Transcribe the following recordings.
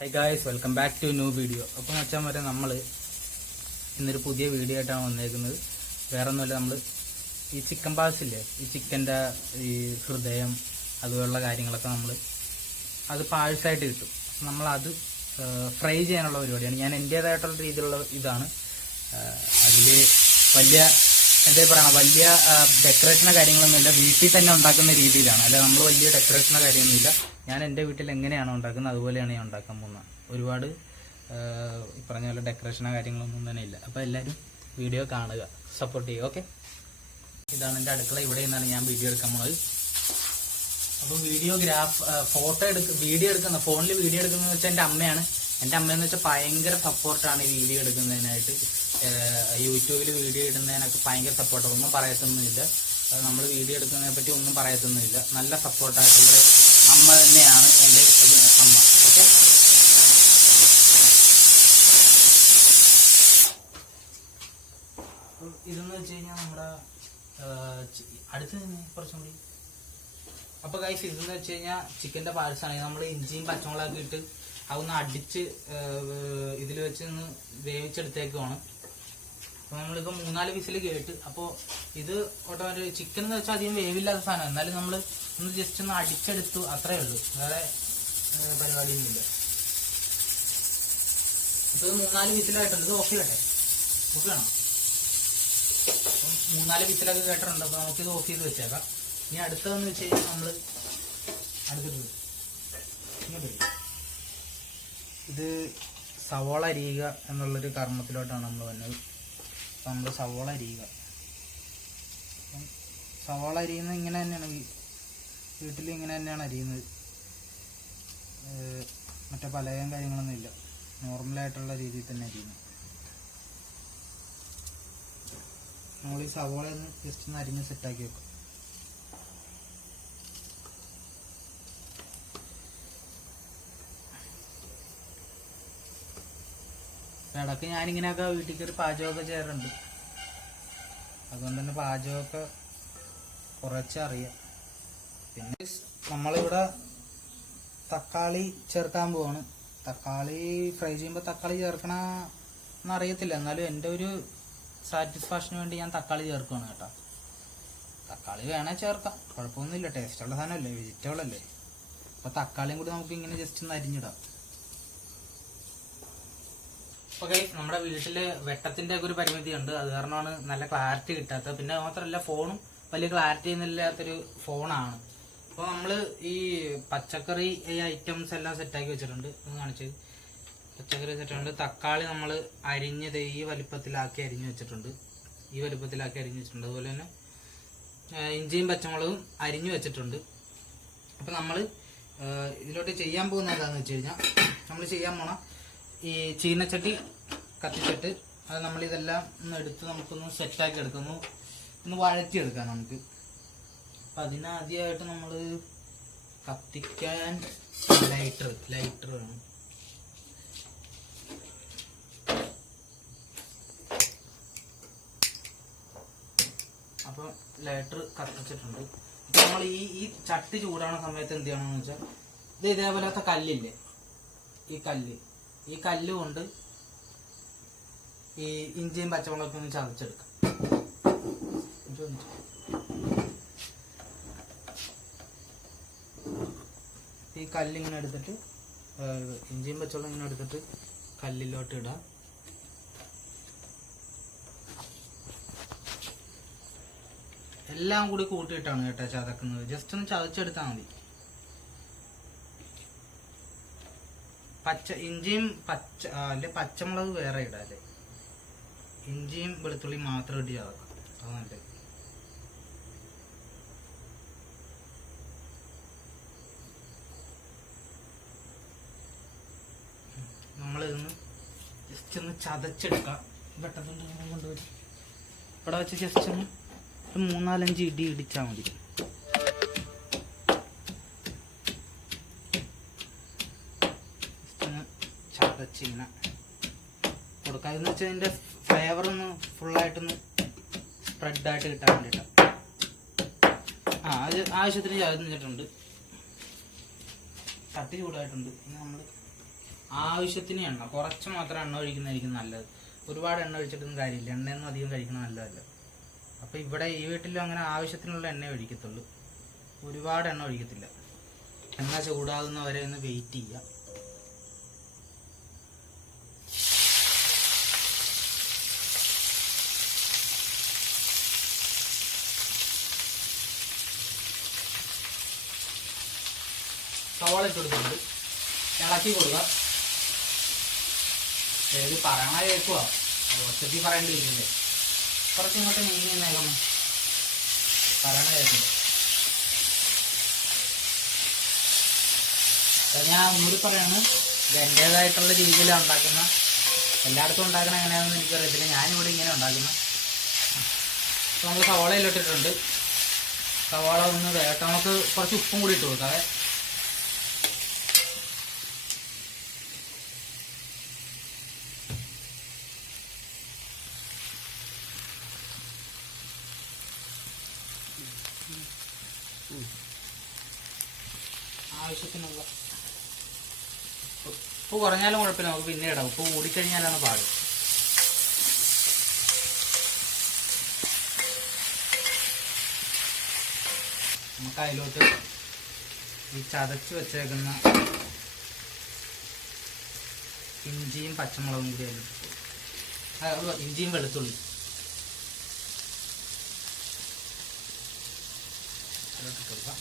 Hi guys, welcome back to new video. അപ്പോൾ മച്ചാൻ വരെ നമ്മൾ ഇന്നൊരു പുതിയ വീഡിയോ ആയിട്ടാണ് വന്നേക്കുന്നത്. വേറെ ഒന്നുമില്ല, നമ്മൾ ഈ ചിക്കൻ പാഴ്സില്ലേ, ഈ ചിക്കൻ്റെ ഈ ഹൃദയം അതുപോലുള്ള കാര്യങ്ങളൊക്കെ നമ്മൾ അത് പാഴ്സായിട്ട് കിട്ടും. നമ്മളത് ഫ്രൈ ചെയ്യാനുള്ള പരിപാടിയാണ്. ഞാൻ എൻ്റേതായിട്ടുള്ള രീതിയിലുള്ള ഇതാണ്. അതിൽ വലിയ എന്താ പറയണം, വലിയ ഡെക്കറേഷനോ കാര്യങ്ങളൊന്നുമില്ല. വീട്ടിൽ തന്നെ ഉണ്ടാക്കുന്ന രീതിയിലാണ്. അല്ല, നമ്മൾ വലിയ ഡെക്കറേഷനോ കാര്യമൊന്നുമില്ല. ഞാൻ എൻ്റെ വീട്ടിൽ എങ്ങനെയാണോ ഉണ്ടാക്കുന്നത് അതുപോലെയാണ് ഞാൻ ഉണ്ടാക്കാൻ പോകുന്നത്. ഒരുപാട് ഈ പറഞ്ഞ പോലെ ഡെക്കറേഷനോ കാര്യങ്ങളൊന്നും തന്നെ ഇല്ല. അപ്പോൾ എല്ലാവരും വീഡിയോ കാണുക, സപ്പോർട്ട് ചെയ്യുക. ഓക്കെ, ഇതാണ് എൻ്റെ അടുക്കള. ഇവിടെ നിന്നാണ് ഞാൻ വീഡിയോ എടുക്കാൻ പോകുന്നത്. അപ്പോൾ വീഡിയോ എടുക്കുന്ന ഫോണിൽ വീഡിയോ എടുക്കുന്നതെന്ന് വെച്ചാൽ എൻ്റെ അമ്മയാണ്. എൻ്റെ അമ്മയെന്ന് വെച്ചാൽ ഭയങ്കര സപ്പോർട്ടാണ് ഈ വീഡിയോ എടുക്കുന്നതിനായിട്ട്. യൂട്യൂബിൽ വീഡിയോ ഇടുന്നതിനൊക്കെ ഭയങ്കര സപ്പോർട്ടാണ്. ഒന്നും പറയത്തൊന്നുമില്ല. നമ്മൾ വീഡിയോ എടുക്കുന്നതിനെ പറ്റി ഒന്നും പറയത്തൊന്നുമില്ല. നല്ല സപ്പോർട്ടായിട്ടുള്ള അമ്മ തന്നെയാണ് എൻ്റെ അമ്മ. ഓക്കെ, ഇതെന്ന് വെച്ച് കഴിഞ്ഞാൽ നമ്മുടെ അടുത്ത് തന്നെ കുറച്ചും കൂടി. അപ്പോൾ ഗൈസ്, ഇതെന്ന് വെച്ച് കഴിഞ്ഞാൽ ചിക്കൻ്റെ പാഴ്സാണെങ്കിൽ നമ്മൾ ഇഞ്ചിയും പച്ചമുളകൊക്കെ ഇട്ട് അതൊന്ന് അടിച്ച് ഇതിൽ വെച്ച് ഒന്ന് വേവിച്ചെടുത്തേക്കുവാണ്. അപ്പോൾ നമ്മളിപ്പോൾ 3-4 വിസിൽ കേട്ട്. അപ്പോൾ ഇത് ഓട്ടോമാറ്റിക് ചിക്കൻ എന്ന് വെച്ചാൽ അധികം വേവില്ലാത്ത സാധനം. എന്നാലും നമ്മൾ ഒന്ന് ജസ്റ്റ് ഒന്ന് അടിച്ചെടുത്തു, അത്രേ ഉള്ളൂ. വേറെ പരിപാടിയൊന്നുമില്ല. ഇപ്പോൾ ഇത് 3-4 വിസിലായിട്ടുണ്ട്. ഇത് ഓഫ് ചെയ്യട്ടെ, ഓഫ് ചെയ്യണം. അപ്പം 3-4 വിസിലൊക്കെ കേട്ടിട്ടുണ്ട്. അപ്പോൾ നമുക്കിത് ഓഫ് ചെയ്ത് വെച്ചേക്കാം. ഇനി അടുത്തതെന്ന് വെച്ച് കഴിഞ്ഞാൽ നമ്മൾ അടുത്തിട്ട് ഇത് സവോള അരിയുക എന്നുള്ളൊരു കർമ്മത്തിലോട്ടാണ് നമ്മൾ വന്നത്. അപ്പം നമ്മൾ സവോള അരിയുക. സവോള അരിയുന്നത് ഇങ്ങനെ തന്നെയാണ്, വീട്ടിൽ ഇങ്ങനെ തന്നെയാണ് അരിയുന്നത്. മറ്റേ പലയും കാര്യങ്ങളൊന്നും ഇല്ല, നോർമലായിട്ടുള്ള രീതിയിൽ തന്നെ അരിയുന്നത്. നമ്മൾ ഈ സവോള ഒന്ന് ജസ്റ്റ് ഒന്ന് അരിഞ്ഞ് സെറ്റാക്കി വെക്കും. ഇടയ്ക്ക് ഞാനിങ്ങനെയൊക്കെ വീട്ടിൽ കയറി പാചകമൊക്കെ ചെയ്യാറുണ്ട്. അതുകൊണ്ട് തന്നെ പാചകമൊക്കെ കുറച്ചറിയാം. പിന്നെ നമ്മളിവിടെ തക്കാളി ചേർക്കാൻ പോവാണ്. തക്കാളി ഫ്രൈ ചെയ്യുമ്പോൾ തക്കാളി ചേർക്കണ എന്നറിയത്തില്ല, എന്നാലും എൻ്റെ ഒരു സാറ്റിസ്ഫാക്ഷന് വേണ്ടി ഞാൻ തക്കാളി ചേർക്കുകയാണ് കേട്ടോ. തക്കാളി വേണേൽ ചേർക്കാം, കുഴപ്പമൊന്നുമില്ല. ടേസ്റ്റുള്ള സാധനമല്ലേ, വെജിറ്റബിൾ അല്ലേ. അപ്പോൾ തക്കാളിയും കൂടി നമുക്ക് ഇങ്ങനെ ജസ്റ്റ് ഒന്ന് അരിഞ്ഞിടാം. ഓക്കെ, നമ്മുടെ വീട്ടിൽ വെട്ടത്തിൻ്റെ ഒക്കെ ഒരു പരിമിതി ഉണ്ട്. അത് കാരണമാണ് നല്ല ക്ലാരിറ്റി കിട്ടാത്തത്. പിന്നെ മാത്രമല്ല, ഫോണും വലിയ ക്ലാരിറ്റി ഒന്നുമില്ലാത്തൊരു ഫോണാണ്. അപ്പോൾ നമ്മൾ ഈ പച്ചക്കറി ഈ ഐറ്റംസ് എല്ലാം സെറ്റാക്കി വെച്ചിട്ടുണ്ട്. ഒന്ന് കാണിച്ചത് പച്ചക്കറി വെച്ചിട്ടുണ്ട്. തക്കാളി നമ്മൾ അരിഞ്ഞത് ഈ വലിപ്പത്തിലാക്കി അരിഞ്ഞു വെച്ചിട്ടുണ്ട്. അതുപോലെ തന്നെ ഇഞ്ചിയും പച്ചമുളകും അരിഞ്ഞു വെച്ചിട്ടുണ്ട്. അപ്പം നമ്മൾ ഇതിലോട്ട് ചെയ്യാൻ പോകുന്നത് എന്താണെന്ന് വെച്ച് കഴിഞ്ഞാൽ, നമ്മൾ ചെയ്യാൻ പോണ ഈ ചീനച്ചട്ടി കത്തിച്ചിട്ട് അത് നമ്മളിതെല്ലാം ഒന്ന് എടുത്ത് നമുക്കൊന്ന് സെറ്റാക്കി എടുക്കുന്നു, ഒന്ന് വഴറ്റിയെടുക്കാം നമുക്ക്. അപ്പം അതിനാദ്യമായിട്ട് നമ്മൾ കത്തിക്കാൻ ലൈറ്റർ വേണം. അപ്പം ലൈറ്റർ കത്തിച്ചിട്ടുണ്ട്. ഇപ്പം നമ്മൾ ഈ ചട്ടി ചൂടാവുന്ന സമയത്ത് എന്ത് ചെയ്യണമെന്ന് വെച്ചാൽ, ഇത് ഇതേപോലത്തെ കല്ലില്ലേ, ഈ കല്ല് കൊണ്ട് ഈ ഇഞ്ചിയും പച്ചമുളകൊക്കെ ഒന്ന് ചതച്ചെടുക്കാം. ഈ കല്ലിങ്ങനെ എടുത്തിട്ട് ഇഞ്ചിയും പച്ചമുളകും ഇങ്ങനെ എടുത്തിട്ട് കല്ലിലോട്ട് ഇടാം. എല്ലാം കൂടി കൂട്ടിയിട്ടാണ് കേട്ടോ ചതക്കുന്നത്. ജസ്റ്റ് ഒന്ന് ചതച്ചെടുത്താൽ മതി. ഇഞ്ചിയും പച്ചമുളക് വേറെ ഇടാം അല്ലേ, ഇഞ്ചിയും വെളുത്തുള്ളി മാത്രം ഇട്ട് ചതക്കാം. അത് നല്ലത്. നമ്മളിതൊന്ന് ജസ്റ്റ് ഒന്ന് ചതച്ചെടുക്കാം. വെട്ടത്തിൻ്റെ കൊണ്ടുവരും ഇവിടെ വെച്ച് ജസ്റ്റ് ഒന്ന് 3-4 ഇടി ഇടിച്ചാൽ മതി. ചതച്ചിങ്ങനെ കൊടുക്കാം. എന്ന് വെച്ചാൽ അതിൻ്റെ ഫ്ലേവർ ഒന്ന് ഫുള്ളായിട്ടൊന്ന് സ്പ്രെഡായിട്ട് കിട്ടാൻ വേണ്ടിയിട്ടാണ്. അത് ആവശ്യത്തിന് ചതച്ചിട്ടുണ്ട്. ചട്ടി ചൂടായിട്ടുണ്ട്. ഇനി നമ്മൾ ആവശ്യത്തിന് എണ്ണ, കുറച്ച് മാത്രം എണ്ണ ഒഴിക്കുന്നതായിരിക്കും നല്ലത്. ഒരുപാട് എണ്ണ ഒഴിച്ചിട്ടൊന്നും കാര്യമില്ല, എണ്ണയൊന്നും അധികം കഴിക്കണം നല്ലതല്ല. അപ്പോൾ ഇവിടെ ഈ വീട്ടിലും അങ്ങനെ ആവശ്യത്തിനുള്ള എണ്ണ ഒഴിക്കത്തുള്ളൂ, ഒരുപാട് എണ്ണ ഒഴിക്കത്തില്ല. എണ്ണ ചൂടാകുന്നവരെ ഒന്ന് വെയിറ്റ് ചെയ്യുക. സവാള ഇട്ട് കൊടുക്കുന്നുണ്ട്, ഇളക്കി കൊടുക്കുക. ഏത് പറയണ കേൾക്കുക, ഒച്ചത്തിൽ പറയേണ്ടി വരില്ലേ. കുറച്ച് ഇങ്ങോട്ട് നീങ്ങി നേകം പറയണ കേൾക്കില്ല. ഞാൻ ഒന്നുകൂടി പറയാണ്, ഇത് എൻ്റേതായിട്ടുള്ള രീതിയിലാണ് ഉണ്ടാക്കുന്ന. എല്ലായിടത്തും ഉണ്ടാക്കണ എങ്ങനെയാണെന്ന് എനിക്കറിയത്തില്ല, ഞാനിവിടെ ഇങ്ങനെ ഉണ്ടാക്കുന്ന. അപ്പോൾ നമ്മൾ സവാളയിലിട്ടിട്ടുണ്ട്. സവാള ഒന്ന് വേട്ട, നമുക്ക് കുറച്ച് ഉപ്പും കൂടി ഇട്ട് കൊടുക്കാവേ. ആവശ്യത്തിനുള്ള ഉപ്പ് കുറഞ്ഞാലും കുഴപ്പമില്ല, നമുക്ക് പിന്നെ ഇടാം. ഉപ്പ് കൂടിക്കഴിഞ്ഞാലാണ് പാട്. നമുക്ക് അതിലോട്ട് ഈ ചതച്ച് വെച്ചേക്കുന്ന ഇഞ്ചിയും പച്ചമുളകും കൂടി അതിലിട്ട്, ഇഞ്ചിയും വെളുത്തുള്ളി അതിലോട്ട് കൊടുക്കാം.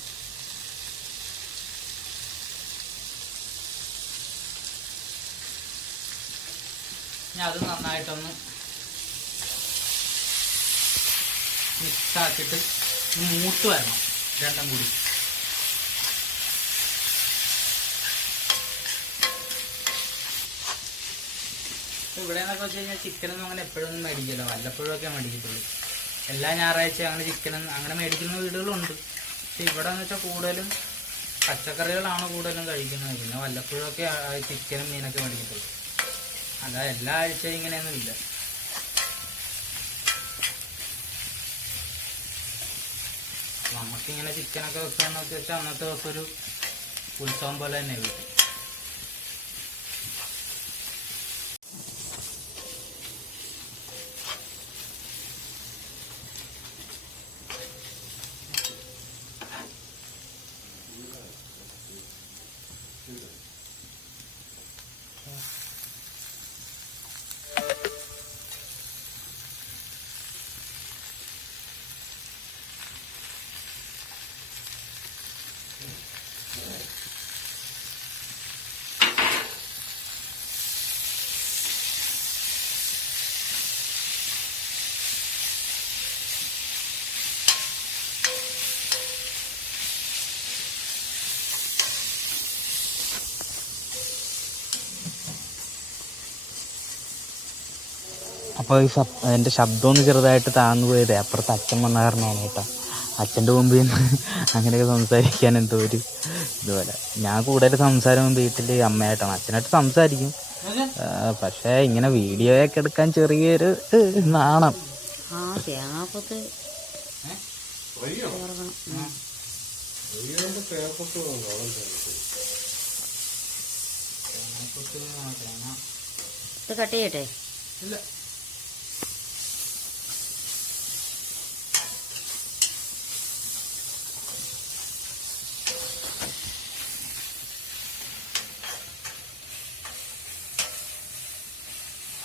ഇനി അത് നന്നായിട്ടൊന്ന് മിക്സാക്കിയിട്ട് മൂത്ത് വരണം രണ്ടും കൂടി. ഇവിടെ എന്നൊക്കെ വെച്ച് കഴിഞ്ഞാൽ ചിക്കനൊന്നും അങ്ങനെ എപ്പോഴൊന്നും മേടിക്കില്ല, വല്ലപ്പോഴൊക്കെ മേടിക്കത്തുള്ളൂ. എല്ലാ ഞായറാഴ്ചയും അങ്ങനെ ചിക്കനൊന്നും അങ്ങനെ മേടിക്കുന്ന വീടുകളുണ്ട്. പക്ഷെ ഇവിടെ എന്ന് വെച്ചാൽ കൂടുതലും പച്ചക്കറികളാണ് കൂടുതലും കഴിക്കുന്നത്. പിന്നെ വല്ലപ്പോഴൊക്കെ ചിക്കനും മീനൊക്കെ മേടിക്കത്തുള്ളൂ, അല്ല എല്ലാ ആഴ്ചയും ഇങ്ങനെയൊന്നും ഇല്ല. നമുക്കിങ്ങനെ ചിക്കനൊക്കെ വെക്കാന്നൊക്കെ വെച്ചാൽ അന്നത്തെ ദിവസം ഒരു ഉത്സവം പോലെ തന്നെ വീട്ടിൽ. അപ്പോൾ എൻ്റെ ശബ്ദം ഒന്ന് ചെറുതായിട്ട് താഴ്ന്നു പോയത് അപ്പുറത്ത് അച്ഛൻ വന്ന കാരണമാണ് കേട്ടോ. അച്ഛൻ്റെ മുമ്പിൽ നിന്ന് അങ്ങനെയൊക്കെ സംസാരിക്കാൻ എന്തോ ഒരു ഇതുപോലെ. ഞാൻ കൂടുതൽ സംസാരം വീട്ടിൽ അമ്മയായിട്ടാണ്, അച്ഛനായിട്ട് സംസാരിക്കും. പക്ഷേ ഇങ്ങനെ വീഡിയോ ഒക്കെ എടുക്കാൻ ചെറിയൊരു നാണം. കട്ട് ചെയ്യട്ടെ? ഇല്ല,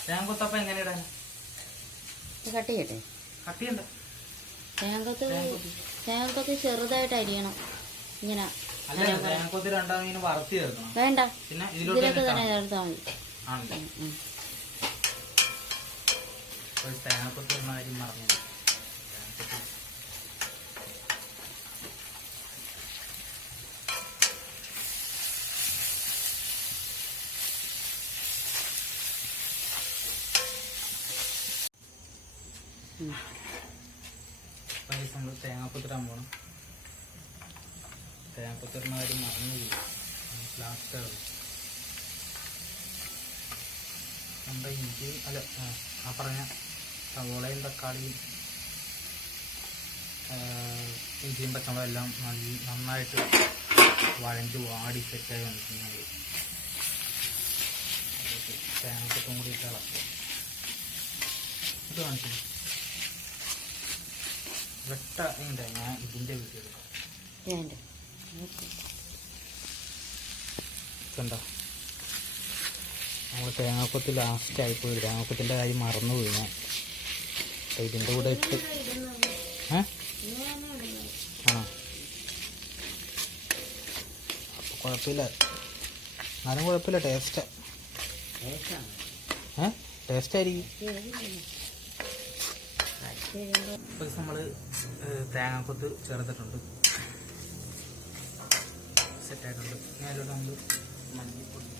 തേങ്ങക്കൊത്തപ്പം എങ്ങനെ ഇടാൻ? കട്ട് ചെയ്യട്ടെ? കട്ട് ചെയ്യണ്ട. തേങ്ങക്കൊത്ത് ചെറുതായിട്ട് അരിയണം ഇങ്ങനെ. അല്ല, തേങ്ങക്കൊത്ത് രണ്ടാമത് ഇങ്ങനെ വറുത്തി ചേർക്കണം. വേണ്ട, പിന്നെ ഇതിലൊക്കെ തന്നെ ചേർത്താൽ മതി. തേങ്ങക്കൊത്ത് ഇടുന്ന കാര്യം പറഞ്ഞു. നമ്മൾ തേങ്ങാപ്പത്തിടാൻ പോകണം. തേങ്ങാപ്പത്തിടുന്ന കാര്യം മറന്നു പോയി, ലാസ്റ്റ് നമ്മുടെ ഇഞ്ചി അല്ല ആ പറഞ്ഞ സവോളയും തക്കാളിയും ഇഞ്ചിയും പച്ചമുളകും എല്ലാം നന്നായിട്ട് വഴഞ്ഞ് വാടി സെറ്റായി വന്നിട്ടുണ്ട്. തേങ്ങക്കൊത്തും കൂടി ഇട്ടാളാം. ഇത് കാണിച്ചു വെട്ട ഉണ്ട്. ഞാൻ ഇതിൻ്റെ വീഡിയോ എടുക്കാം. കണ്ടോ, നമ്മൾ തേങ്ങാക്കൊത്ത് ലാസ്റ്റ് ആയിപ്പോയി. തേങ്ങാക്കൊത്തിൻ്റെ കാര്യം മറന്നുപോയി ഞാൻ. അപ്പോൾ ഇതിൻ്റെ കൂടെ ഇട്ട് ആണോ? അപ്പോൾ കുഴപ്പമില്ല, എന്നാലും കുഴപ്പമില്ല, ടേസ്റ്റാ. ടേസ്റ്റ് ആയിരിക്കും. ഇപ്പോൾ നമ്മൾ തേങ്ങാക്കൊത്ത് ചേർത്തിട്ടുണ്ട്, സെറ്റായിട്ടുണ്ട്. ഞാനിവിടെ നമ്മൾ മല്ലിപ്പൊടി,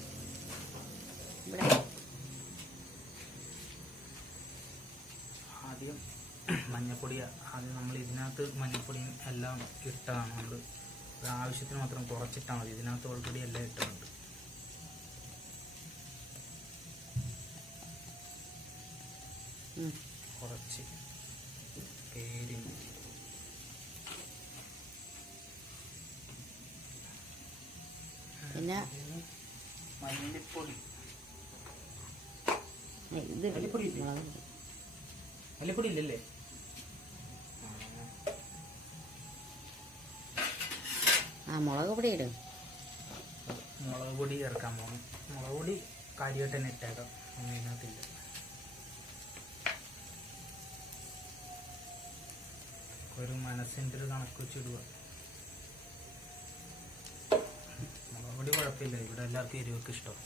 ആദ്യം മഞ്ഞപ്പൊടി, ആദ്യം നമ്മൾ ഇതിനകത്ത് മഞ്ഞപ്പൊടിയും എല്ലാം ഇട്ടതാണ്. നമ്മൾ ആവശ്യത്തിന് മാത്രം കുറച്ചിട്ടാൽ മതി. ഇതിനകത്ത് ഓൾറെഡി എല്ലാം ഇട്ടിട്ടുണ്ട്. കുറച്ച് പേര്, പിന്നെ മല്ലിപ്പൊടി. ഇത് മല്ലിപ്പൊടി ഇല്ലേ? മല്ലിപ്പൊടി ഇല്ലല്ലേ? മുളക് പൊടി ഇടും. മുളക് പൊടി ചേർക്കാൻ പോകണം. മുളക് പൊടി കാര്യമായിട്ട് തന്നെ ഇട്ടേക്കാം, ഒന്നും ഇതിനകത്തില്ല. ഒരു മനസ്സിൻ്റെ ഒരു കണക്ക് വെച്ചിടുക. മുളക് പൊടി കുഴപ്പമില്ല, ഇവിടെ എല്ലാവർക്കും എരിവൊക്കെ ഇഷ്ടം.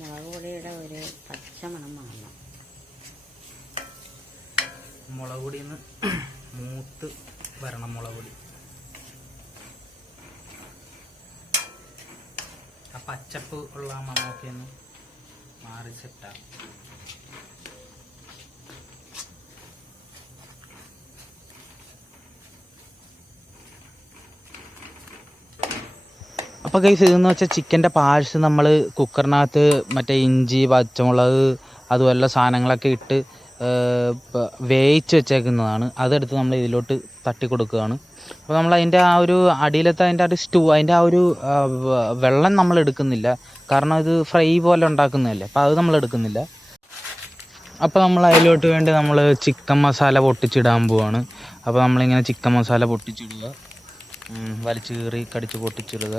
മുളക് പൊടിയുടെ ഒരു പച്ച മണം വരണം. മുളക് പൊടിയിൽ നിന്ന് മൂത്ത് വരണം. മുളക് പൊടി ആ പച്ചപ്പ് ഉള്ള ആ മണമൊക്കെ ഒന്ന് മാറി സെറ്റാണ്. അപ്പോൾ ഗൈസ്, ഇതെന്ന് വെച്ചാൽ ചിക്കൻ്റെ പാഴ്സ് നമ്മൾ കുക്കറിനകത്ത് മറ്റേ ഇഞ്ചി, പച്ചമുളക്, അതുപോലുള്ള സാധനങ്ങളൊക്കെ ഇട്ട് വേവിച്ച് വെച്ചേക്കുന്നതാണ്. അതെടുത്ത് നമ്മൾ ഇതിലോട്ട് തട്ടി കൊടുക്കുകയാണ്. അപ്പോൾ നമ്മൾ അതിൻ്റെ ആ ഒരു അടിയിലത്തെ അതിൻ്റെ അതിൻ്റെ ആ ഒരു വെള്ളം നമ്മൾ എടുക്കുന്നില്ല, കാരണം ഇത് ഫ്രൈ പോലെ ഉണ്ടാക്കുന്നതല്ലേ. അപ്പോൾ അത് നമ്മൾ എടുക്കുന്നില്ല. അപ്പോൾ നമ്മൾ അതിലോട്ട് വേണ്ടി നമ്മൾ ചിക്കൻ മസാല പൊട്ടിച്ചിടാൻ പോവാണ്. അപ്പോൾ നമ്മളിങ്ങനെ ചിക്കൻ മസാല പൊട്ടിച്ചിടുക, വലിച്ചു കീറി കടിച്ച് പൊട്ടിച്ചിടുക.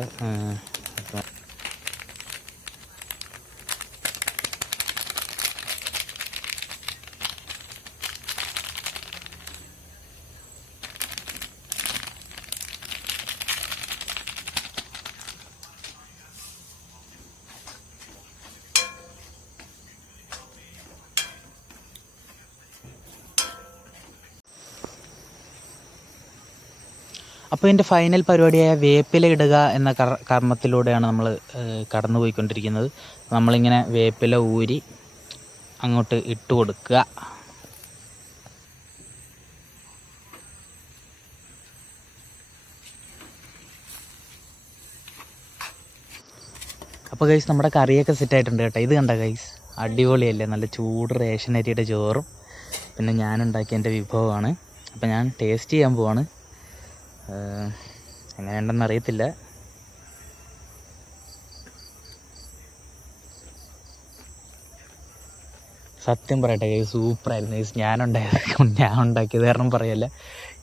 അപ്പോൾ ഇതിൻ്റെ ഫൈനൽ പരിപാടിയായ വേപ്പില ഇടുക എന്ന കർമ്മത്തിലൂടെയാണ് നമ്മൾ കടന്നു പോയിക്കൊണ്ടിരിക്കുന്നത്. നമ്മളിങ്ങനെ വേപ്പില ഊരി അങ്ങോട്ട് ഇട്ട് കൊടുക്കുക. അപ്പോൾ ഗൈസ്, നമ്മുടെ കറിയൊക്കെ സെറ്റായിട്ടുണ്ട് കേട്ടോ. ഇത് കണ്ട ഗൈസ്, അടിപൊളിയല്ലേ? നല്ല ചൂട് റേഷൻ അരിയുടെ ചോറും പിന്നെ ഞാനുണ്ടാക്കിയ എൻ്റെ വിഭവമാണ്. അപ്പോൾ ഞാൻ ടേസ്റ്റ് ചെയ്യാൻ പോവാണ്. എങ്ങനെയുണ്ടെന്ന് അറിയത്തില്ല. സത്യം പറയട്ടെ ഗൈസ്, സൂപ്പറായിരുന്നു ഗൈസ്. ഞാൻ ഉണ്ടാക്കിയത് കാരണം പറയല്ല,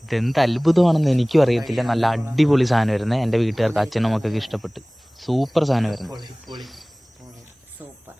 ഇതെന്ത് അത്ഭുതമാണെന്ന് എനിക്കും അറിയത്തില്ല. നല്ല അടിപൊളി സാധനം വരുന്നത്. എൻ്റെ വീട്ടുകാർക്ക്, അച്ഛനും മക്കൾക്ക് ഇഷ്ടപ്പെട്ട്. സൂപ്പർ സാധനം വരുന്നത്. സൂപ്പർ.